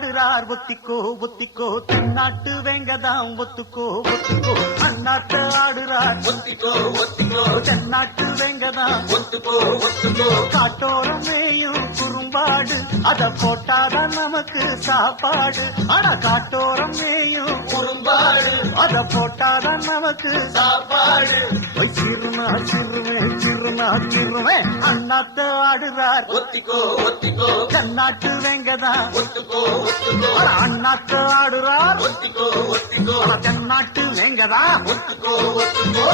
ஆடுறார் ஒத்திக்கோ ஒத்திக்கோ தென்னாட்டு வேங்கதாம் ஒத்துக்கோ ஒத்துக்கோ அண்ணாத்த ஆடுறார் ஒத்திக்கோ ஒத்திக்கோ தென்னாட்டு வேங்கதாம் ஒத்துக்கோ ஒத்துக்கோ காட்டோரம் மேயும் குறும்பாடு அத போட்டாதான் நமக்கு சாப்பாடு ஆனா காட்டோரம் மேயும் குறும்பாடு அத போட்டாதான் நமக்கு சாப்பாடு சிறுமா சிறுமே அண்ணாத்த ஆடுறார் ஒத்திக்கோ ஒத்திக்கோ தென்னாட்டு வேங்கதான் ஒத்துக்கோ ஒத்துக்கோ அண்ணாத்த ஆடுறார் ஒத்திக்கோ ஒத்திக்கோ தென்னாட்டு வேங்கதா ஒத்துக்கோ ஒத்துக்கோ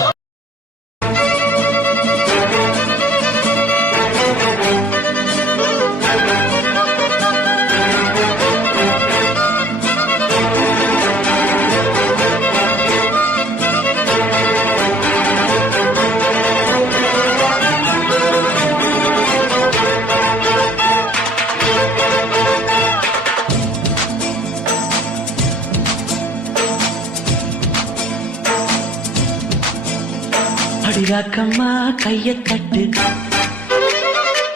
அடிராக்கம்மா கைய தட்டு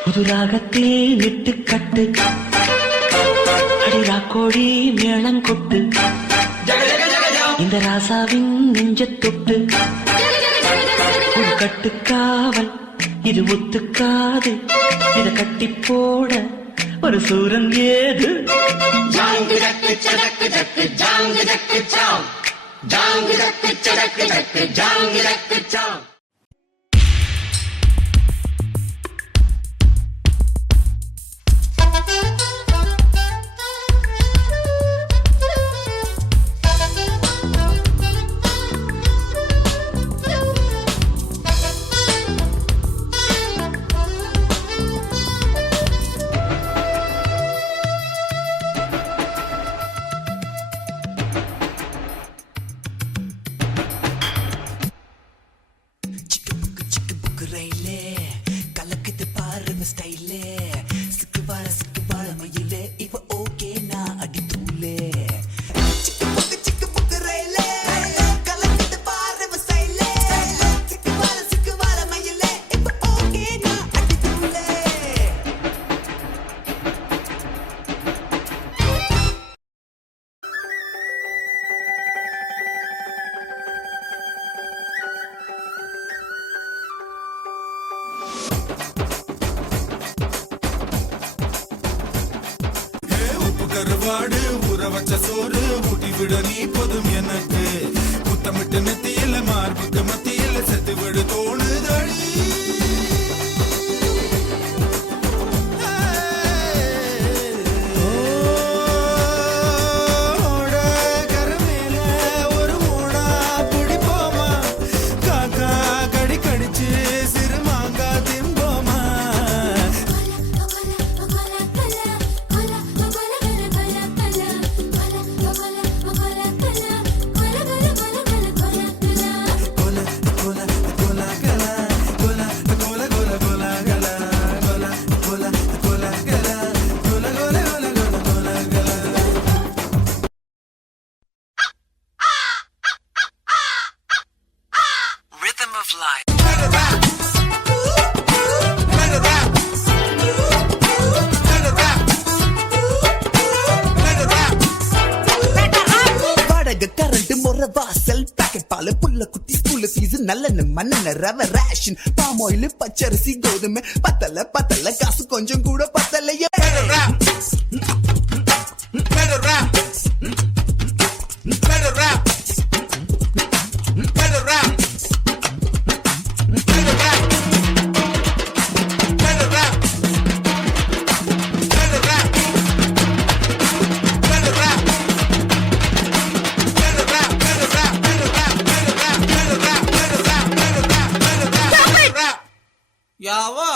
புதுராகத்தே விட்டு கட்டு அடிராக்கோடி மேளம் கொட்டு இந்த ராசாவின் நெஞ்ச தொட்டு கட்டுக்காவல் இது ஒத்துக்காது இத கட்டி போட ஒரு சூரன் ஏது ஜாங்கு ஜக்கு சடக்கு ஜக்கு ஜாங்கு ஜக்கு சாம் ஜாங்கு ஜக்கு சடக்கு ஜக்கு ஜாங்கு ஜக்கு சாம் கலக்குது பாருங்க ஸ்டைலே சிக்கு வாழ மயிலே இப்ப ஓகே நான் அடி தூளே சிக்கு புக்கு ரயிலே கலக்குது பாருங்க ஸ்டைலே சிக்கு வாழ மயிலே இப்ப ஓகே நான் அடி தூளே கருவாடு ஊற வச்ச சோறு ஊட்டி விட நீ போதும் எனக்கு முத்தமிட்டு நெத்தியில மார்புக்கு மத்தியில செத்து விடு தோணுதடி கருமேல ஒரு மூடா பிடிப்போமா காக்கா கடி கடிச்சு சிறுமாங்கா திம்போமா Rhythm of life. கரண்ட் முறை வாசல் பாக்கெட் பால் புல்ல குட்டி ஸ்கூல்ல ஃபீஸ் நல்ல மண்ணெண்ண ரவ ரேஷன் பாம் ஆயில் பச்சரிசி கோதுமை பத்தல காசு கொஞ்சம் கூட பத்தலையே யாவா